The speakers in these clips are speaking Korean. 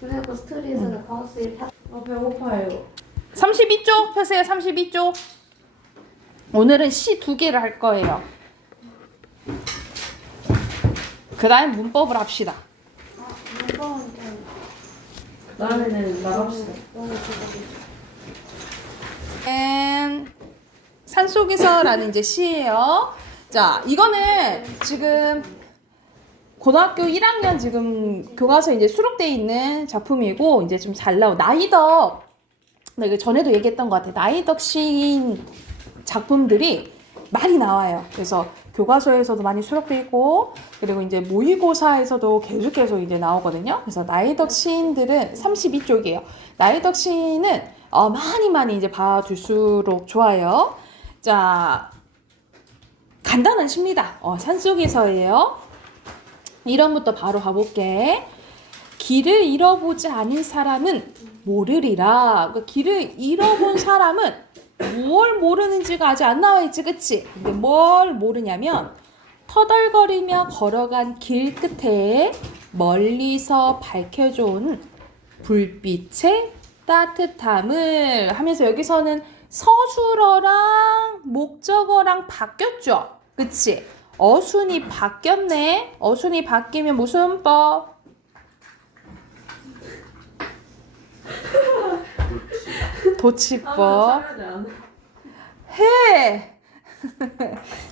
그리고 스토리에서는 가우스의 배고파요. 32쪽 펴세요. 32쪽. 오늘은 시 2개를 할 거예요. 그 다음 문법을 합시다. 무거운 그 다음에는 나갑시다. 산속에서라는 이제 시예요. 자, 이거는 지금 고등학교 1학년 지금 교과서에 이제 수록되어 있는 작품이고, 이제 좀 잘 나온 나이덕, 이거 전에도 얘기했던 것 같아요. 나이덕 시인 작품들이 많이 나와요. 그래서 교과서에서도 많이 수록되어 있고, 그리고 이제 모의고사에서도 계속해서 이제 나오거든요. 그래서 나이덕 시인들은 32쪽이에요. 나이덕 시인은 많이 이제 봐둘수록 좋아요. 자, 간단한 시입니다. 산속에서예요. 1번부터 바로 가볼게. 길을 잃어보지 않은 사람은 모르리라. 그러니까 길을 잃어본 사람은 뭘 모르는지가 아직 안 나와 있지, 그치? 근데 뭘 모르냐면 터덜거리며 걸어간 길 끝에 멀리서 밝혀준 불빛의 따뜻함을 하면서, 여기서는 서술어랑 목적어랑 바뀌었죠? 그치? 어순이 바뀌었네. 어순이 바뀌면 무슨 법? 도치법. 해.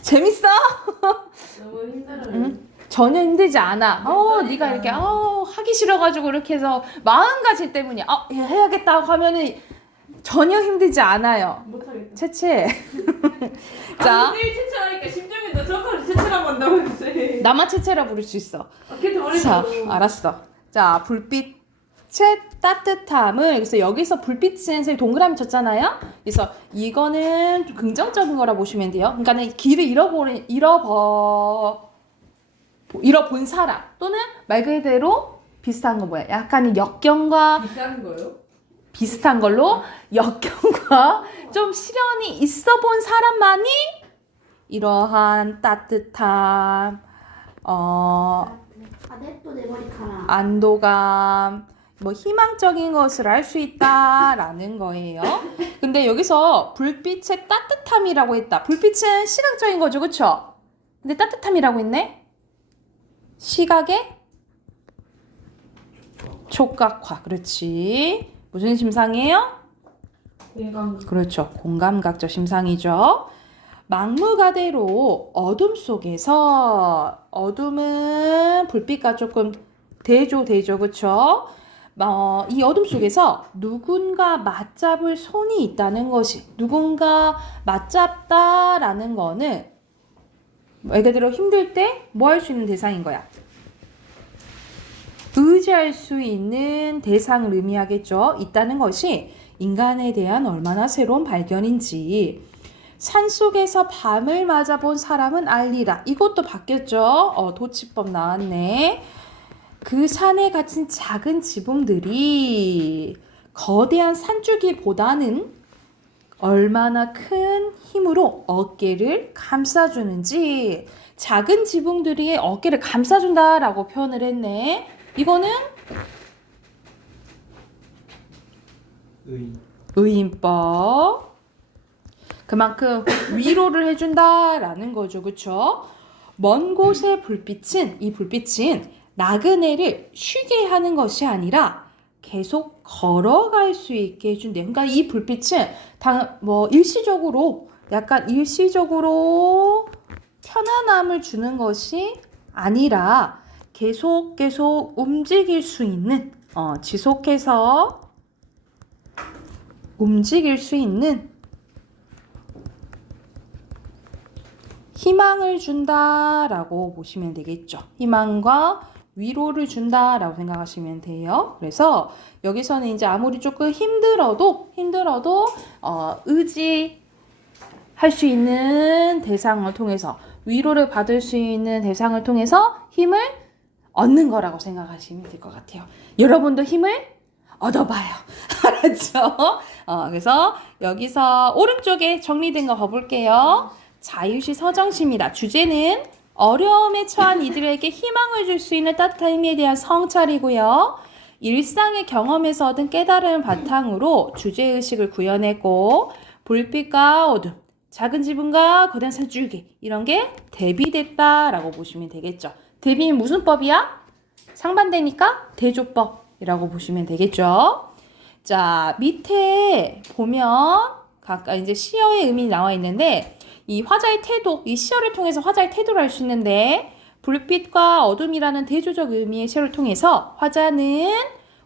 재밌어? 너무 힘들어요. 응? 전혀 힘들지 않아. 네가 이렇게 하기 싫어가지고 이렇게 해서 마음가짐 때문이야. 해야겠다 하면은 전혀 힘들지 않아요. 못하겠다. 채채. 자, 내일 채채하니까 심정이 너 저까지 채채라고 한다고 했어요. 나만 채채라 부를 수 있어. 걔도 말했어. 자, 알았어. 자, 불빛의 따뜻함을, 그래서 여기서 불빛은 선생님 동그라미 쳤잖아요. 그래서 이거는 좀 긍정적인 거라 보시면 돼요. 그러니까는 길을 잃어본 사람, 또는 말 그대로 비슷한 거 뭐야? 약간의 역경과 비싼 거요? 비슷한 걸로 역경과 좀 시련이 있어 본 사람만이 이러한 따뜻함, 냅둬 내 머리카락. 안도감, 뭐 희망적인 것을 알 수 있다라는 거예요. 근데 여기서 불빛의 따뜻함이라고 했다. 불빛은 시각적인 거죠, 그쵸? 근데 따뜻함이라고 했네? 시각의 촉각화. 그렇지. 무슨 심상이에요? 공감. 그렇죠. 공감각적 심상이죠. 막무가내로 어둠 속에서, 어둠은 불빛과 조금 대조, 그쵸? 이 어둠 속에서 누군가 맞잡을 손이 있다는 것이, 누군가 맞잡다라는 거는 말 그대로 힘들 때 뭐 할 수 있는 대상인 거야? 의지할 수 있는 대상을 의미하겠죠. 있다는 것이 인간에 대한 얼마나 새로운 발견인지. 산속에서 밤을 맞아본 사람은 알리라. 이것도 바뀌었죠. 도치법 나왔네. 그 산에 갇힌 작은 지붕들이 거대한 산줄기보다는 얼마나 큰 힘으로 어깨를 감싸주는지. 작은 지붕들이 어깨를 감싸준다라고 표현을 했네. 이거는 의인법. 그만큼 위로를 해준다라는 거죠, 그쵸? 먼 곳의 불빛은, 이 불빛은 나그네를 쉬게 하는 것이 아니라 계속 걸어갈 수 있게 해준대. 그러니까 이 불빛은 일시적으로, 약간 일시적으로 편안함을 주는 것이 아니라 계속 움직일 수 있는, 지속해서 움직일 수 있는 희망을 준다라고 보시면 되겠죠. 희망과 위로를 준다라고 생각하시면 돼요. 그래서 여기서는 이제 아무리 조금 힘들어도 의지할 수 있는 대상을 통해서, 위로를 받을 수 있는 대상을 통해서 힘을 얻는 거라고 생각하시면 될 것 같아요. 여러분도 힘을 얻어봐요. 알았죠? 그래서 여기서 오른쪽에 정리된 거 봐볼게요. 자유시 서정시입니다. 주제는 어려움에 처한 이들에게 희망을 줄 수 있는 따뜻한 힘에 대한 성찰이고요. 일상의 경험에서 얻은 깨달음을 바탕으로 주제의식을 구현했고 불빛과 어둠, 작은 지붕과 거대한 산줄기 이런 게 대비됐다라고 보시면 되겠죠. 대비는 무슨 법이야? 상반되니까 대조법이라고 보시면 되겠죠. 자, 밑에 보면 각각 이제 시어의 의미 나와 있는데 이 화자의 태도, 이 시어를 통해서 화자의 태도를 알 수 있는데 불빛과 어둠이라는 대조적 의미의 시어를 통해서 화자는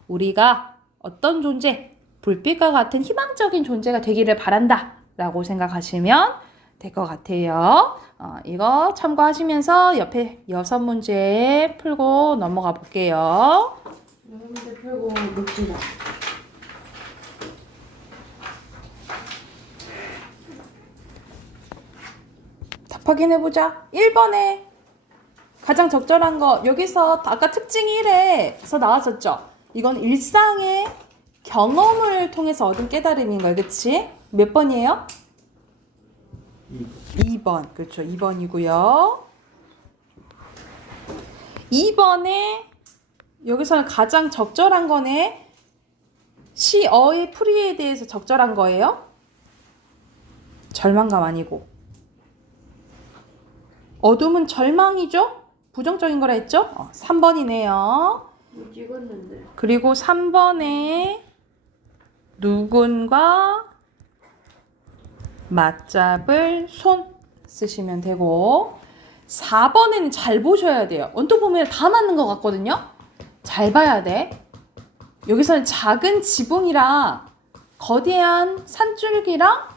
우리가 어떤 존재, 불빛과 같은 희망적인 존재가 되기를 바란다 라고 생각하시면 될 것 같아요. 이거 참고하시면서 옆에 6문제 풀고 넘어가 볼게요. 문제 풀고 눕시다. 답 확인해보자. 1번에 가장 적절한 거 여기서 아까 특징 1에서 나왔었죠. 이건 일상의 경험을 통해서 얻은 깨달음인 거예요. 그치? 몇 번이에요? 2번. 그렇죠. 2번이고요. 2번에 여기서는 가장 적절한 거네. 시어의 풀이에 대해서 적절한 거예요. 절망감 아니고. 어둠은 절망이죠? 부정적인 거라 했죠? 3번이네요. 찍었는데. 그리고 3번에 누군가 맞잡을 손 쓰시면 되고 4번에는 잘 보셔야 돼요. 언뜻 보면 다 맞는 것 같거든요. 잘 봐야 돼. 여기서는 작은 지붕이랑 거대한 산줄기랑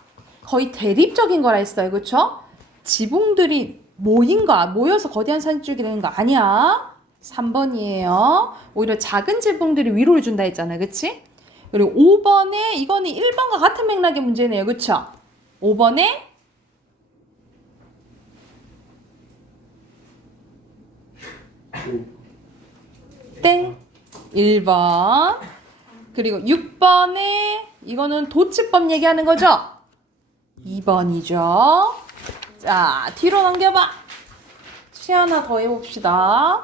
거의 대립적인 거라 했어요. 그렇죠? 지붕들이 모여서 거대한 산줄기 되는 거 아니야. 3번이에요. 오히려 작은 지붕들이 위로를 준다 했잖아요. 그치? 그리고 5번에 이거는 1번과 같은 맥락의 문제네요. 그쵸? 5번에 땡 1번. 그리고 6번에 이거는 도치법 얘기하는 거죠? 2번이죠. 자, 뒤로 넘겨봐. 시 하나 더 해봅시다.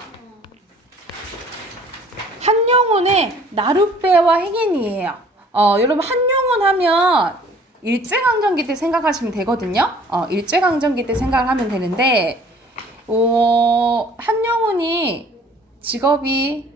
한용운의 나룻배와 행인이에요. 여러분 한용운 하면 일제강점기 때 생각하시면 되거든요. 일제강점기 때 생각을 하면 되는데 한용운이 직업이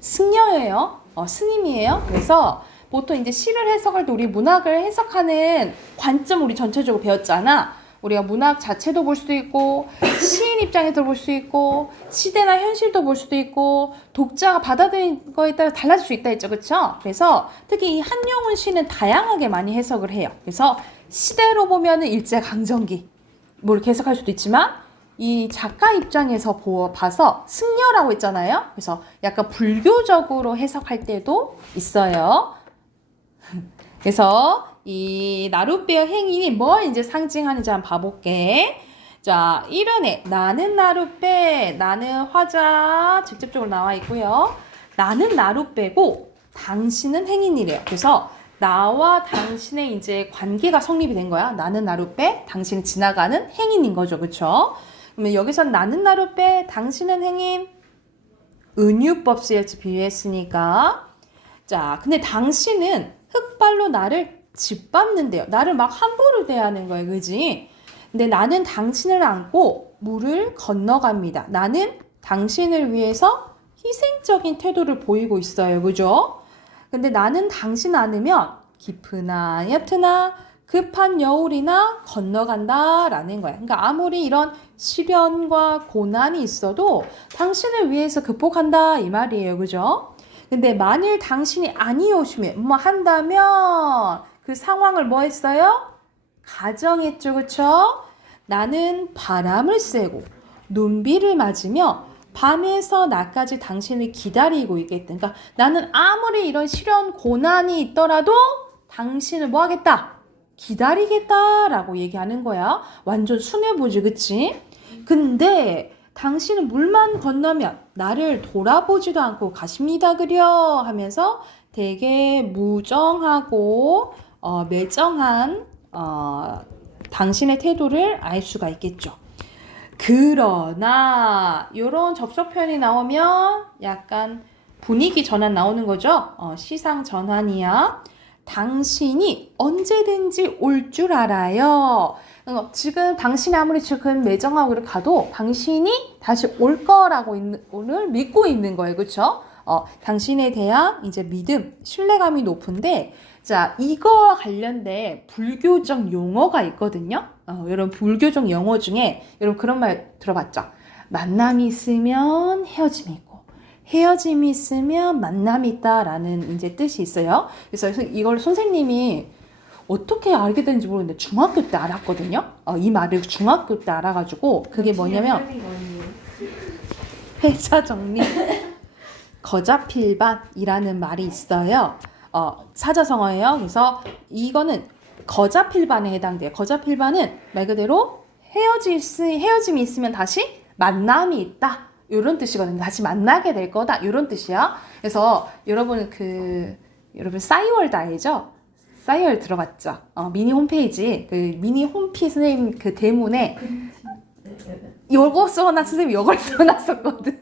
승려예요. 스님이에요. 그래서 보통 이제 시를 해석할 때 우리 문학을 해석하는 관점 우리 전체적으로 배웠잖아. 우리가 문학 자체도 볼 수도 있고 시인 입장에서 볼 수 있고 시대나 현실도 볼 수도 있고 독자가 받아들인 거에 따라 달라질 수 있다 했죠. 그렇죠? 그래서 특히 이 한용운 시는 다양하게 많이 해석을 해요. 그래서 시대로 보면은 일제강점기 뭐 이렇게 해석할 수도 있지만 이 작가 입장에서 봐서 승려라고 했잖아요. 그래서 약간 불교적으로 해석할 때도 있어요. 그래서 이 나룻배의 행인이 뭘 이제 상징하는지 한번 봐볼게. 자, 1ön에 나는 나룻배, 나는 화자 직접적으로 나와 있고요. 나는 나룻배고 당신은 행인이래요. 그래서 나와 당신의 이제 관계가 성립이 된 거야. 나는 나룻배, 당신은 지나가는 행인인 거죠. 그렇죠? 그러면 여기선 나는 나룻배, 당신은 행인, 은유법 쓰여서 비유했으니까. 자, 근데 당신은 흑발로 나를 짓밟는데요. 나를 막 함부로 대하는 거예요. 그지? 근데 나는 당신을 안고 물을 건너갑니다. 나는 당신을 위해서 희생적인 태도를 보이고 있어요. 그죠? 근데 나는 당신 안으면 깊으나 얕으나 급한 여울이나 건너간다 라는 거야. 그러니까 아무리 이런 시련과 고난이 있어도 당신을 위해서 극복한다 이 말이에요. 그죠? 근데 만일 당신이 아니오시면 뭐 한다면 그 상황을 뭐 했어요? 가정했죠. 그쵸? 나는 바람을 쐬고 눈비를 맞으며 밤에서 낮까지 당신을 기다리고 있겠다. 그러니까 나는 아무리 이런 시련 고난이 있더라도 당신을 뭐 하겠다? 기다리겠다라고 얘기하는 거야. 완전 순애보지. 그치? 근데 당신은 물만 건너면 나를 돌아보지도 않고 가십니다 그려 하면서 되게 무정하고 매정한 당신의 태도를 알 수가 있겠죠. 그러나 이런 접속 표현이 나오면 약간 분위기 전환 나오는 거죠. 시상 전환이야. 당신이 언제든지 올 줄 알아요. 지금 당신이 아무리 지금 매정하고 이렇게 가도 당신이 다시 올 거라고 오늘 믿고 있는 거예요. 그렇죠? 당신에 대한 이제 믿음, 신뢰감이 높은데 자, 이거와 관련된 불교적 용어가 있거든요. 여러분 불교적 용어 중에 여러분 그런 말 들어봤죠? 만남이 있으면 헤어짐이 있고 헤어짐이 있으면 만남이 있다라는 이제 뜻이 있어요. 그래서 이걸 선생님이 어떻게 알게 되는지 모르겠는데 중학교 때 알았거든요. 이 말을 중학교 때 알아가지고 그게 뭐냐면 회차 정리 거자필반이라는 말이 있어요. 사자성어예요. 그래서 이거는 거자필반에 해당돼요. 거자필반은 말 그대로 헤어짐이 있으면 다시 만남이 있다. 이런 뜻이거든요. 다시 만나게 될 거다. 이런 뜻이야. 그래서 여러분 여러분 싸이월드 알죠? 싸이월드 들어봤죠? 미니 홈페이지 미니 홈피 선생님 그 대문에 요거 선생님이 요걸 써놨었거든.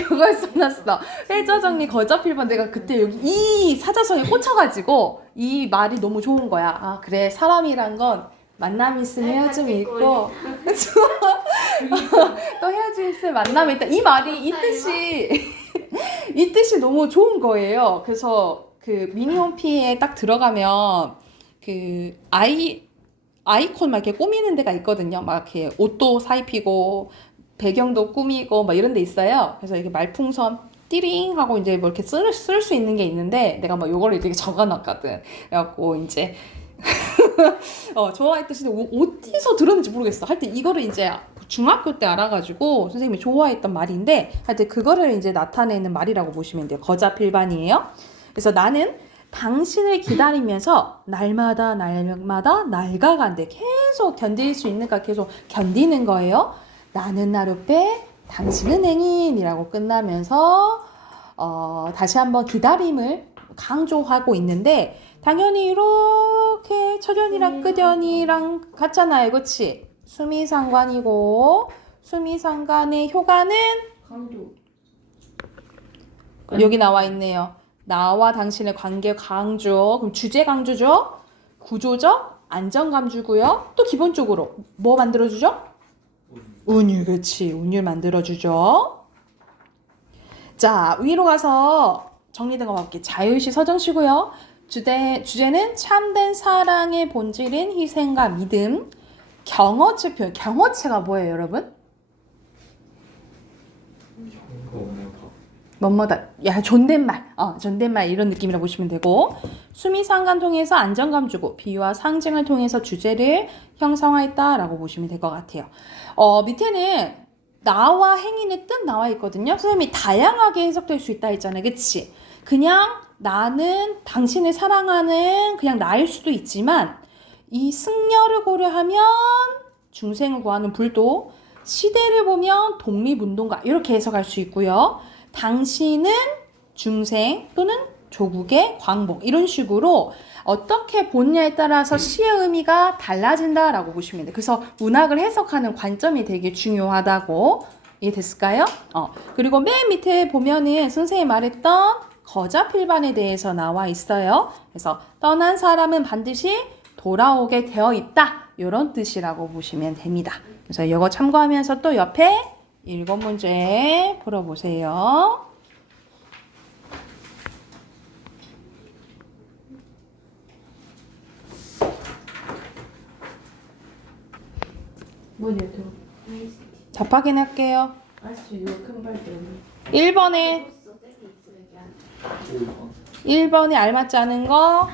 요걸 써놨어. 회자정리 거자필반 내가 그때 여기 이 사자성에 꽂혀가지고 이 말이 너무 좋은 거야. 그래 사람이란 건 만남이 있으면 헤어짐이 있고 또 헤어짐이 있으면 만남이 있다. 이 말이 이 뜻이 너무 좋은 거예요. 그래서 그 미니 홈피에 딱 들어가면 그 아이콘 막 이렇게 꾸미는 데가 있거든요. 막 이렇게 옷도 사입히고 배경도 꾸미고 막 이런 데 있어요. 그래서 이렇게 말풍선 띠링 하고 이제 뭐 이렇게 쓸 수 있는 게 있는데 내가 막 요거를 이렇게 적어놨거든. 그래갖고 이제 좋아했듯이 어디서 들었는지 모르겠어. 하여튼 이거를 이제 중학교 때 알아가지고 선생님이 좋아했던 말인데 하여튼 그거를 이제 나타내는 말이라고 보시면 돼요. 거자필반이에요. 그래서 나는 당신을 기다리면서 날마다 낡아간대. 계속 견딜 수 있는가 계속 견디는 거예요. 나는 나룻배 당신은 행인이라고 끝나면서 다시 한번 기다림을 강조하고 있는데 당연히 이렇게 철연이랑 끄연이랑 같잖아요. 그치? 수미상관이고 수미상관의 효과는 강조. 여기 나와 있네요. 나와 당신의 관계 강조. 그럼 주제 강조죠? 구조적 안정감주고요. 또 기본적으로 뭐 만들어주죠? 운율. 그렇지. 운율 만들어주죠. 자, 위로 가서 정리된 거 볼게요. 자유시 서정시고요. 주제는 참된 사랑의 본질인 희생과 믿음. 경어체 표현. 경어체가 뭐예요, 여러분? 뭐뭐다. 야, 존댓말. 존댓말 이런 느낌이라 보시면 되고. 수미상관 통해서 안정감 주고 비유와 상징을 통해서 주제를 형성하였다라고 보시면 될 것 같아요. 밑에는 나와 행인의 뜻 나와 있거든요. 선생님이 다양하게 해석될 수 있다 했잖아요. 그치? 그냥 나는 당신을 사랑하는 그냥 나일 수도 있지만 이 승려를 고려하면 중생을 구하는 불도, 시대를 보면 독립운동가 이렇게 해석할 수 있고요. 당신은 중생 또는 조국의 광복 이런 식으로 어떻게 보느냐에 따라서 시의 의미가 달라진다라고 보시면 돼요. 그래서 문학을 해석하는 관점이 되게 중요하다고 이해됐을까요? 그리고 맨 밑에 보면은 선생님이 말했던 거자필반에 대해서 나와 있어요. 그래서 떠난 사람은 반드시 돌아오게 되어 있다. 이런 뜻이라고 보시면 됩니다. 그래서 이거 참고하면서 또 옆에 7문제 풀어보세요. 뭐냐 저. 답 확인할게요. 아저씨 이거 큰 발대. 1번에 1번에 알맞지 않은 거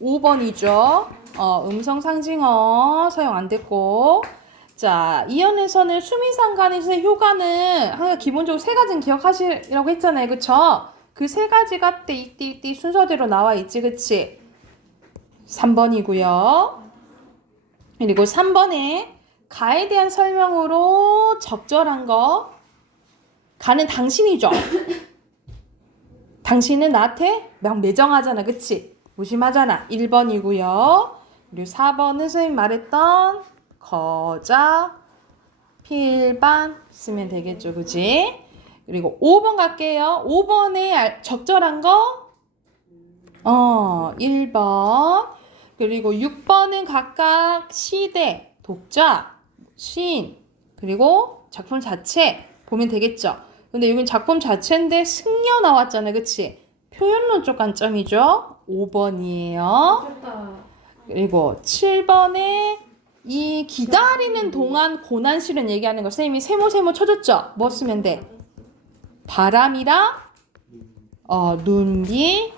5번이죠. 음성 상징어 사용 안 됐고. 자, 이연에서는 수미상관에서의 효과는 항상 기본적으로 세 가지는 기억하시라고 했잖아요. 그쵸? 그 세 가지가 띠 순서대로 나와 있지. 그치? 3번이고요. 그리고 3번에 가에 대한 설명으로 적절한 거. 가는 당신이죠. 당신은 나한테 매정하잖아. 그치? 무심하잖아. 1번이고요. 그리고 4번은 선생님 말했던 거자 필반 쓰면 되겠죠. 그치? 그리고 5번 갈게요. 5번에 적절한 거 1번. 그리고 6번은 각각 시대, 독자, 시인, 그리고 작품 자체 보면 되겠죠. 근데 여긴 작품 자체인데 승려 나왔잖아요. 그치? 표현론적 관점이죠. 5번이에요. 좋다. 그리고 7번에 이 기다리는 동안 고난실은 얘기하는 거 선생님이 세모 쳐줬죠? 뭐 쓰면 돼? 바람이랑 눈비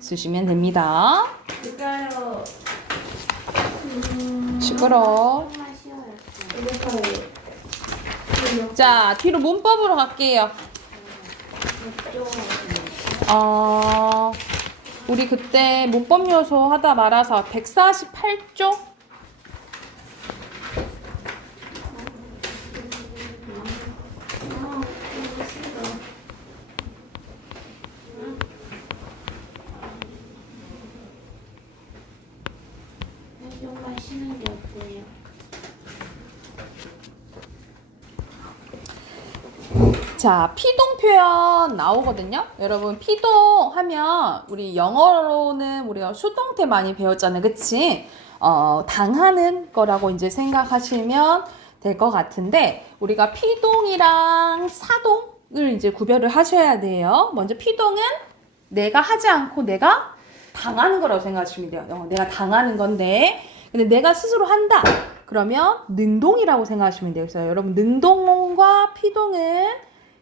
쓰시면 됩니다. 그까요. 시끄러워. 정말 쉬워요. 자, 뒤로 문법으로 갈게요. 우리 그때 문법 요소 하다 말아서 148쪽? 정말 쉬는 게 없고요. 자, 피동 표현 나오거든요. 여러분, 피동 하면 우리 영어로는 우리가 수동태 많이 배웠잖아요. 그치? 당하는 거라고 이제 생각하시면 될 것 같은데, 우리가 피동이랑 사동을 이제 구별을 하셔야 돼요. 먼저 피동은 내가 하지 않고 내가 당하는 거라고 생각하시면 돼요. 내가 당하는 건데, 근데 내가 스스로 한다. 그러면 능동이라고 생각하시면 돼요. 그래서 여러분, 능동과 피동은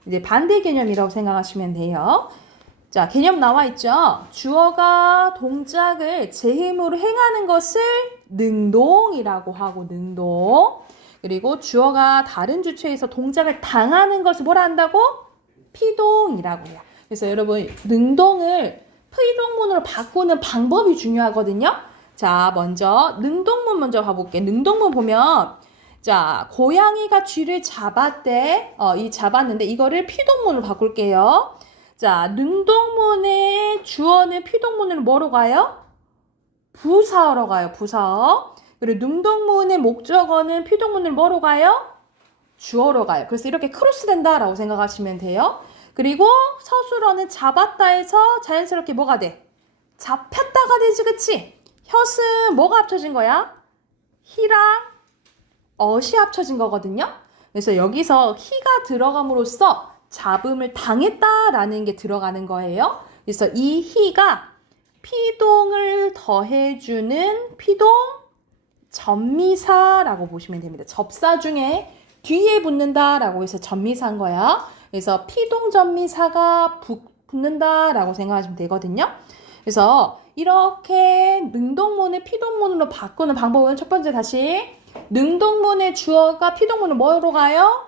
이제 반대 개념이라고 생각하시면 돼요. 자, 개념 나와 있죠? 주어가 동작을 제 힘으로 행하는 것을 능동이라고 하고, 능동. 그리고 주어가 다른 주체에서 동작을 당하는 것을 뭐라 한다고? 피동이라고 해요. 그래서 여러분, 능동을 피동문으로 바꾸는 방법이 중요하거든요. 자, 먼저 능동문 먼저 가볼게요. 능동문 보면 자, 고양이가 쥐를 잡았대. 이 잡았는데 이거를 피동문으로 바꿀게요. 자, 능동문의 주어는 피동문으로 뭐로 가요? 부사어로 가요. 부사어. 그리고 능동문의 목적어는 피동문으로 뭐로 가요? 주어로 가요. 그래서 이렇게 크로스 된다라고 생각하시면 돼요. 그리고 서술어는 잡았다에서 자연스럽게 뭐가 돼? 잡혔다가 되지, 그치? 혓은 뭐가 합쳐진 거야? 히랑 엇이 합쳐진 거거든요. 그래서 여기서 히가 들어감으로써 잡음을 당했다라는 게 들어가는 거예요. 그래서 이 히가 피동을 더해주는 피동 전미사라고 보시면 됩니다. 접사 중에 뒤에 붙는다라고 해서 전미사인 거야. 그래서 피동 전미사가 붙는다라고 생각하시면 되거든요. 그래서 이렇게 능동문을 피동문으로 바꾸는 방법은 첫 번째 다시 능동문의 주어가 피동문으로 뭐로 가요?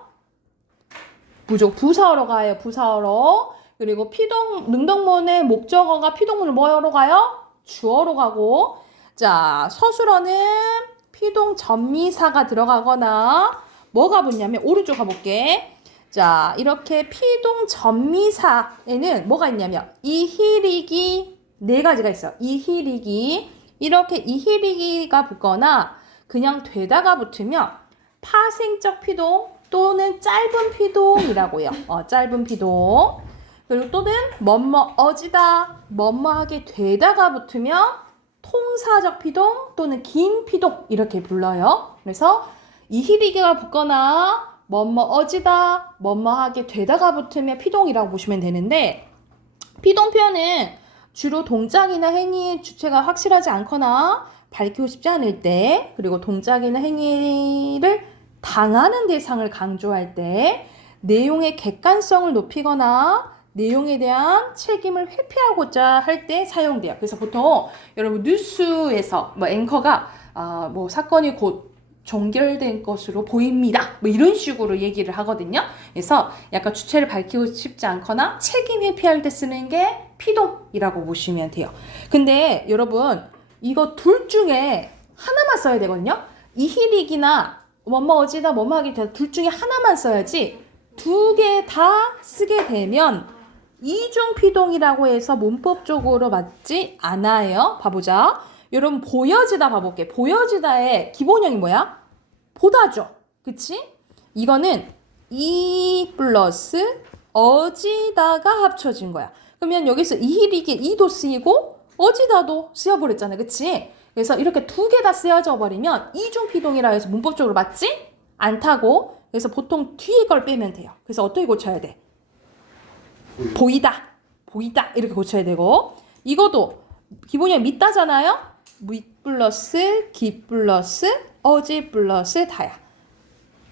부사어로 가요. 부사어로. 그리고 능동문의 목적어가 피동문으로 뭐로 가요? 주어로 가고. 자, 서술어는 피동 전미사가 들어가거나 뭐가 붙냐면 오른쪽 가볼게. 자, 이렇게 피동 전미사에는 뭐가 있냐면 이히리기 네 가지가 있어요. 이히리기. 이렇게 이히리기가 붙거나 그냥 되다가 붙으면 파생적 피동 또는 짧은 피동이라고 해요. 짧은 피동. 그리고 또는 뭐뭐어지다 뭐뭐하게 되다가 붙으면 통사적 피동 또는 긴 피동 이렇게 불러요. 그래서 이히리기가 붙거나 뭐뭐어지다 뭐뭐하게 되다가 붙으면 피동이라고 보시면 되는데 피동 표현은 주로 동작이나 행위의 주체가 확실하지 않거나 밝히고 싶지 않을 때, 그리고 동작이나 행위를 당하는 대상을 강조할 때, 내용의 객관성을 높이거나 내용에 대한 책임을 회피하고자 할 때 사용돼요. 그래서 보통 여러분 뉴스에서 앵커가 사건이 곧 종결된 것으로 보입니다. 이런 식으로 얘기를 하거든요. 그래서 약간 주체를 밝히고 싶지 않거나 책임 회피할 때 쓰는 게 피동이라고 보시면 돼요. 근데 여러분 이거 둘 중에 하나만 써야 되거든요. 이히릭이나 뭐뭐어지다 뭐뭐하기 둘 중에 하나만 써야지 두 개 다 쓰게 되면 이중 피동이라고 해서 문법적으로 맞지 않아요. 봐보자. 여러분 보여지다 봐볼게. 보여지다의 기본형이 뭐야? 보다죠. 그치? 이거는 이 플러스 어지다가 합쳐진 거야. 그러면 여기서 이히리기 이도 쓰이고 어지다도 쓰여버렸잖아. 그치? 그래서 이렇게 두 개 다 쓰여져 버리면 이중피동이라 해서 문법적으로 맞지 않다고. 그래서 보통 뒤에 걸 빼면 돼요. 그래서 어떻게 고쳐야 돼? 보이다 이렇게 고쳐야 되고, 이것도 기본이 밑다잖아요. 밑 플러스 기 플러스 어지 플러스 다야.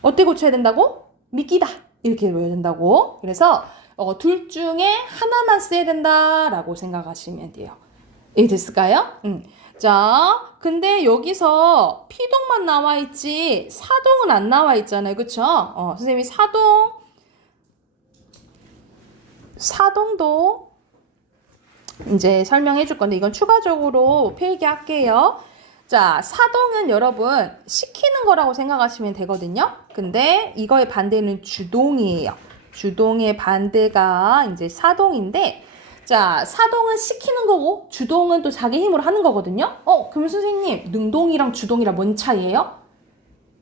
어떻게 고쳐야 된다고? 미끼다 이렇게 외워야 된다고. 그래서 둘 중에 하나만 써야 된다라고 생각하시면 돼요. 이해됐을까요? 자, 근데 여기서 피동만 나와 있지 사동은 안 나와 있잖아요. 그쵸? 선생님이 사동도 이제 설명해 줄 건데 이건 추가적으로 필기할게요. 자, 사동은 여러분 시키는 거라고 생각하시면 되거든요. 근데 이거의 반대는 주동이에요. 주동의 반대가 이제 사동인데, 자, 사동은 시키는 거고 주동은 또 자기 힘으로 하는 거거든요. 그럼 선생님, 능동이랑 주동이랑 뭔 차이예요?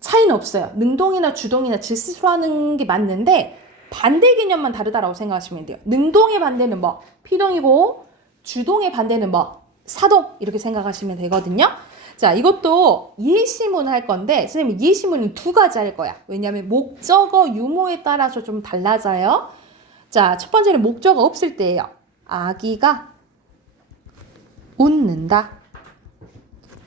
차이는 없어요. 능동이나 주동이나 지 스스로 하는 게 맞는데 반대 개념만 다르다라고 생각하시면 돼요. 능동의 반대는 뭐? 피동이고 주동의 반대는 뭐? 사동 이렇게 생각하시면 되거든요. 자, 이것도 예시문 할 건데 선생님 예시문은 두 가지 할 거야. 왜냐하면 목적어 유무에 따라서 좀 달라져요. 자, 첫 번째는 목적어 없을 때예요. 아기가 웃는다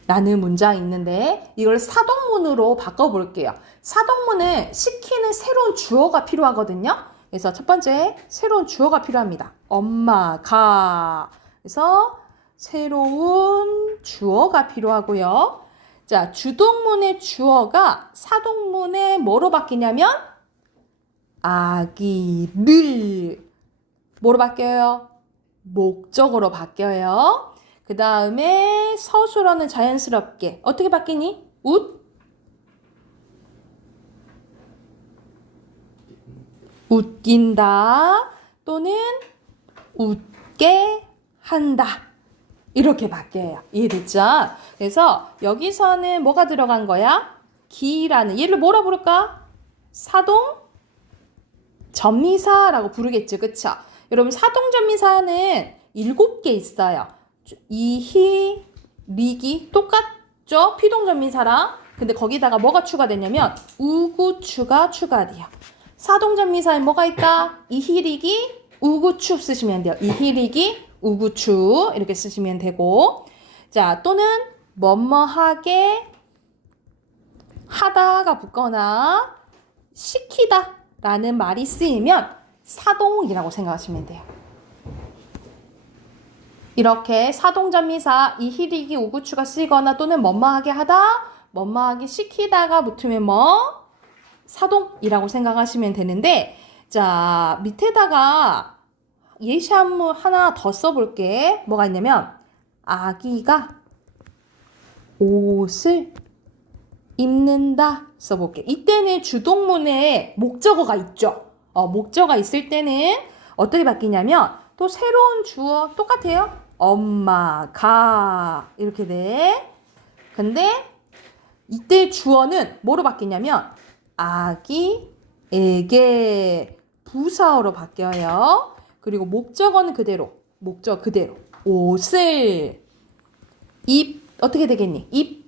라는 문장이 있는데 이걸 사동문으로 바꿔볼게요. 사동문은 시키는 새로운 주어가 필요하거든요. 그래서 첫 번째 새로운 주어가 필요합니다. 엄마가. 그래서 새로운 주어가 필요하고요. 자, 주동문의 주어가 사동문에 뭐로 바뀌냐면 아기를 뭐로 바뀌어요? 목적어로 바뀌어요. 그 다음에 서술어는 자연스럽게 어떻게 바뀌니? 웃긴다 또는 웃게 한다 이렇게 바뀌어요. 이해됐죠? 그래서 여기서는 뭐가 들어간 거야? 기라는 얘를 뭐라 부를까? 사동 전미사라고 부르겠죠. 그쵸? 여러분 사동 전미사는 7개 있어요. 이히, 리기 똑같죠? 피동 전미사랑. 근데 거기다가 뭐가 추가되냐면 우구추가 추가돼요. 사동 전미사에 뭐가 있다? 이히리기, 우구추 쓰시면 돼요. 이히리기, 우구추 이렇게 쓰시면 되고, 자, 또는 뭐뭐하게 하다가 붙거나 시키다 라는 말이 쓰이면 사동이라고 생각하시면 돼요. 이렇게 사동전미사 이히리기 우구추가 쓰이거나 또는 뭐뭐하게 하다, 뭐뭐하게 시키다가 붙으면 뭐? 사동이라고 생각하시면 되는데, 자, 밑에다가 예시 한문 하나 더 써볼게. 뭐가 있냐면 아기가 옷을 입는다 써볼게. 이때는 주동문에 목적어가 있죠. 목적어가 있을 때는 어떻게 바뀌냐면 또 새로운 주어 똑같아요. 엄마가 이렇게 돼. 근데 이때 주어는 뭐로 바뀌냐면 아기에게 부사어로 바뀌어요. 그리고 목적어는 그대로. 목적어 그대로. 옷을 어떻게 되겠니?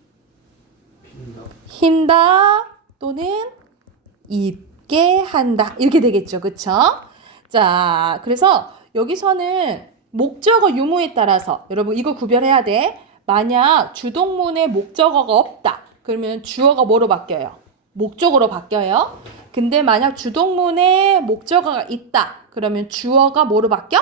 흰다 또는 입게 한다 이렇게 되겠죠. 그쵸? 자, 그래서 여기서는 목적어 유무에 따라서 여러분 이거 구별해야 돼. 만약 주동문에 목적어가 없다 그러면 주어가 뭐로 바뀌어요? 목적어로 바뀌어요. 근데 만약 주동문에 목적어가 있다 그러면 주어가 뭐로 바뀌어?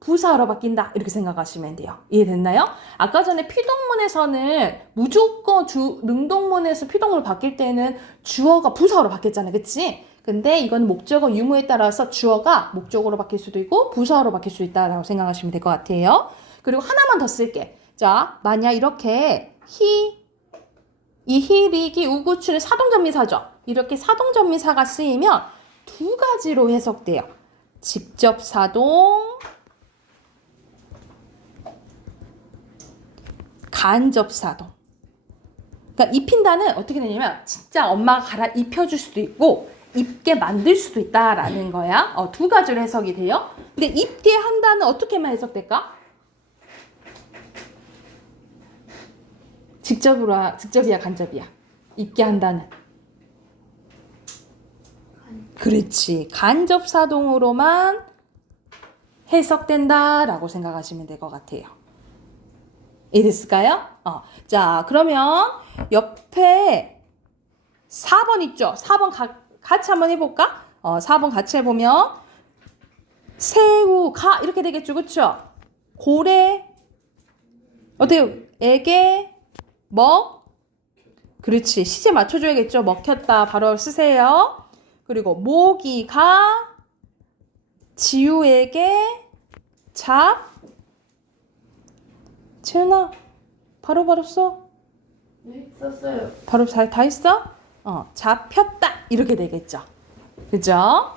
부사로 바뀐다 이렇게 생각하시면 돼요. 이해됐나요? 아까 전에 피동문에서는 무조건 능동문에서 피동문으로 바뀔 때는 주어가 부사로 바뀌었잖아요. 그치? 근데 이건 목적어 유무에 따라서 주어가 목적어로 바뀔 수도 있고 부사어로 바뀔 수 있다라고 생각하시면 될 것 같아요. 그리고 하나만 더 쓸게. 자, 만약 이렇게 이히리기 우구추는 사동전미사죠. 이렇게 사동전미사가 쓰이면 두 가지로 해석돼요. 직접 사동, 간접 사동. 그러니까 입힌다는 어떻게 되냐면 진짜 엄마가 갈아 입혀줄 수도 있고 입게 만들 수도 있다라는 거야. 두 가지로 해석이 돼요. 근데 입게 한다는 어떻게만 해석될까? 직접이야, 간접이야? 입게 한다는. 그렇지. 간접 사동으로만 해석된다라고 생각하시면 될 것 같아요. 이해됐을까요? 자, 그러면 옆에 4번 있죠? 4번 같이 한번 해볼까? 4번 같이 해보면 새우, 가 이렇게 되겠죠? 그쵸? 고래, 어때요? 애게, 먹, 그렇지. 시제 맞춰줘야겠죠? 먹혔다. 바로 쓰세요. 그리고 모기가 지우에게 잡, 채은아, 바로 써. 네, 썼어요. 바로 다 했어? 잡혔다. 이렇게 되겠죠. 그죠?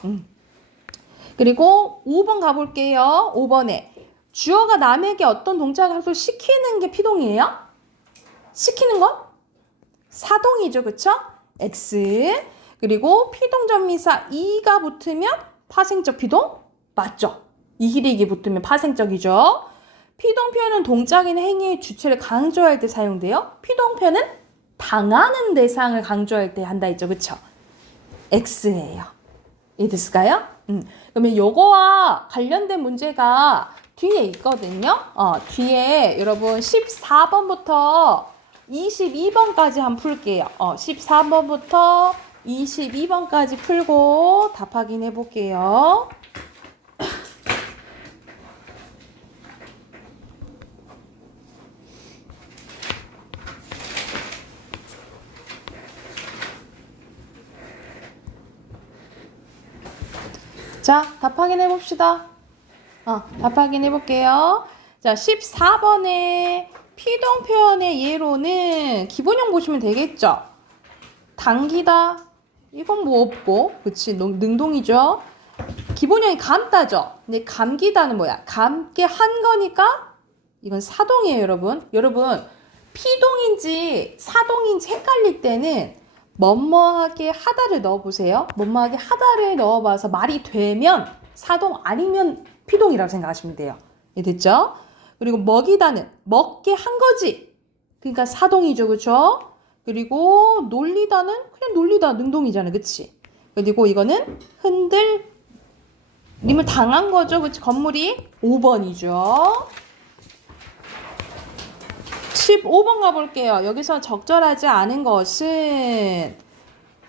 그리고 5번 가볼게요. 5번에 주어가 남에게 어떤 동작을 시키는 게 피동이에요? 시키는 건? 사동이죠. 그쵸? X. 그리고 피동전미사 이가 붙으면 파생적 피동? 맞죠? 이히리기 붙으면 파생적이죠. 피동표현은 동작이나 행위의 주체를 강조할 때 사용돼요. 피동표현은 당하는 대상을 강조할 때 한다 했죠. 그쵸? X예요. 이해됐을까요? 그러면 요거와 관련된 문제가 뒤에 있거든요. 뒤에 여러분 14번부터 22번까지 한번 풀게요. 14번부터 22번까지 풀고 답 확인해 볼게요. 자, 답 확인해 봅시다. 답 확인해 볼게요. 자, 14번에 피동 표현의 예로는 기본형 보시면 되겠죠? 당기다. 이건 뭐 없고, 그치? 능동이죠? 기본형이 감다죠? 근데 감기다는 뭐야? 감게 한 거니까 이건 사동이에요, 여러분. 여러분, 피동인지 사동인지 헷갈릴 때는 뭐뭐하게 하다를 넣어보세요. 뭐뭐하게 하다를 넣어봐서 말이 되면 사동 아니면 피동이라고 생각하시면 돼요. 됐죠? 그리고 먹이다는 먹게 한 거지. 그러니까 사동이죠. 그쵸? 그리고 놀리다는 그냥 놀리다 능동이잖아. 그치? 그리고 이거는 흔들림을 당한 거죠. 그치? 건물이 5번이죠. 15번 가볼게요. 여기서 적절하지 않은 것은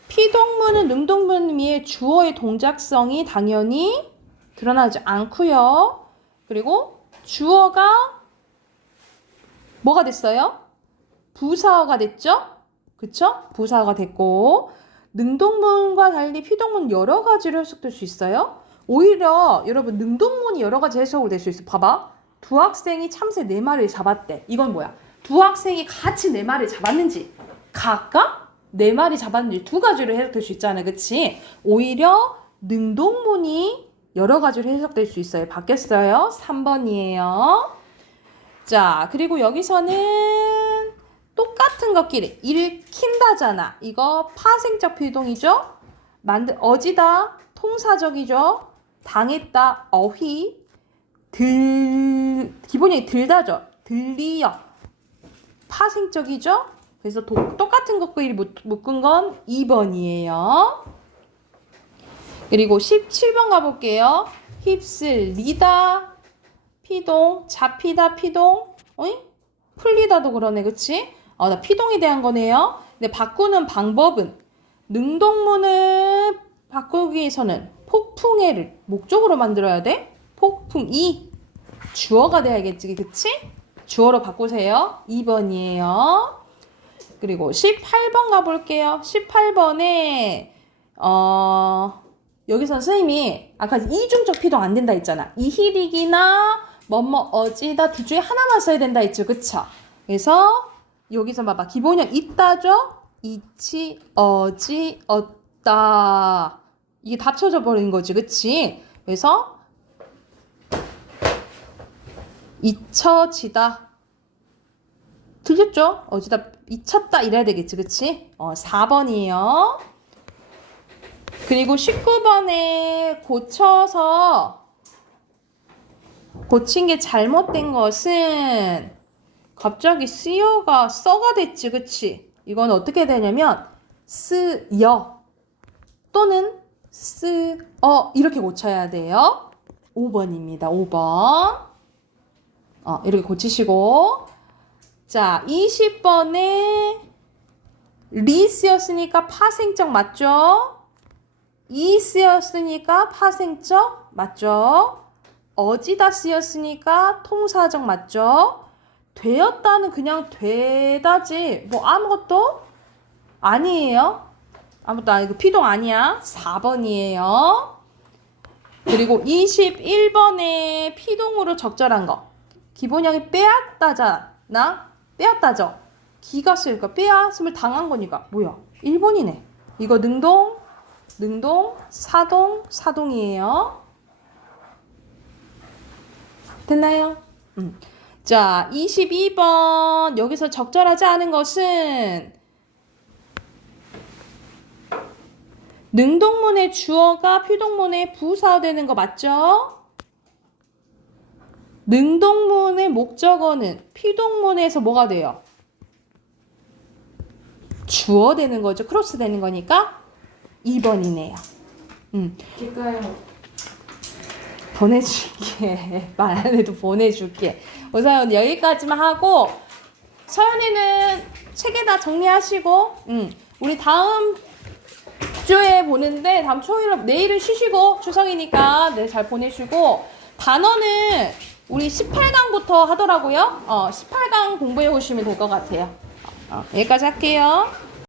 피동문은 능동문 위에 주어의 동작성이 당연히 드러나지 않고요. 그리고 주어가 뭐가 됐어요? 부사어가 됐죠? 그쵸? 부사어가 됐고 능동문과 달리 피동문 여러 가지로 해석될 수 있어요. 오히려 여러분 능동문이 여러 가지 해석을 될 수 있어. 봐봐. 두 학생이 참새 4마리를 잡았대. 이건 뭐야? 두 학생이 같이 4마리를 잡았는지 각각 4마리 잡았는지 두 가지로 해석될 수 있잖아. 그치? 오히려 능동문이 여러 가지로 해석될 수 있어요. 바뀌었어요. 3번이에요. 자, 그리고 여기서는 똑같은 것끼리 읽힌다잖아. 이거 파생적 피동이죠? 어지다 통사적이죠? 당했다 어휘 기본형이 들다죠. 들리역 파생적이죠? 그래서 똑같은 것끼리 묶은 건 2번이에요. 그리고 17번 가볼게요. 휩쓸리다 피동, 잡히다 피동, 풀리다도 그러네. 그치? 나 피동에 대한 거네요. 근데 바꾸는 방법은 능동문을 바꾸기 위해서는 폭풍해를 목적으로 만들어야 돼. 폭풍이 주어가 돼야겠지. 그치? 주어로 바꾸세요. 2번이에요. 그리고 18번 가볼게요. 18번에 여기서 선생님이 아까 이중적 피동 안 된다 했잖아. 이히릭이나 뭐뭐 어지다 둘 중에 하나만 써야 된다 했죠. 그쵸? 그래서 여기서 봐봐. 기본형 있다죠? 이치 어지 얻다 이게 답쳐져 버리는 거지. 그치? 그래서 잊혀지다 들렸죠? 어지다 잊혔다 이래야 되겠지. 그치? 4번이에요. 그리고 19번에 고친 게 잘못된 것은 갑자기 쓰여가 써가 됐지, 그치? 이건 어떻게 되냐면 쓰여 또는 쓰어 이렇게 고쳐야 돼요. 5번입니다. 5번. 이렇게 고치시고 자 20번에 리 쓰였으니까 파생적 맞죠? 이 쓰였으니까 파생적 맞죠? 어지다 쓰였으니까 통사적 맞죠? 되었다는 그냥 되다지 뭐 아무것도 아니에요. 아무것도 아니고 피동 아니야. 4번이에요. 그리고 21번에 피동으로 적절한 거. 기본형이 빼앗다잖아. 빼앗다죠. 기가 쓰니까 빼앗음을 당한 거니까 뭐야? 1번이네. 이거 능동, 사동이에요. 됐나요? 자, 22번 여기서 적절하지 않은 것은 능동문의 주어가 피동문에 부사되는 거 맞죠? 능동문의 목적어는 피동문에서 뭐가 돼요? 주어 되는 거죠. 크로스 되는 거니까 2번이네요. 될까요? 보내줄게. 말 안 해도 보내줄게. 우선 여기까지만 하고 서연이는 책에다 정리하시고 우리 다음 주에 보는데 다음 초일 내일은 쉬시고 추석이니까 내일 잘 보내시고 단어는 우리 18강부터 하더라고요. 18강 공부해 오시면 될 것 같아요. 여기까지 할게요.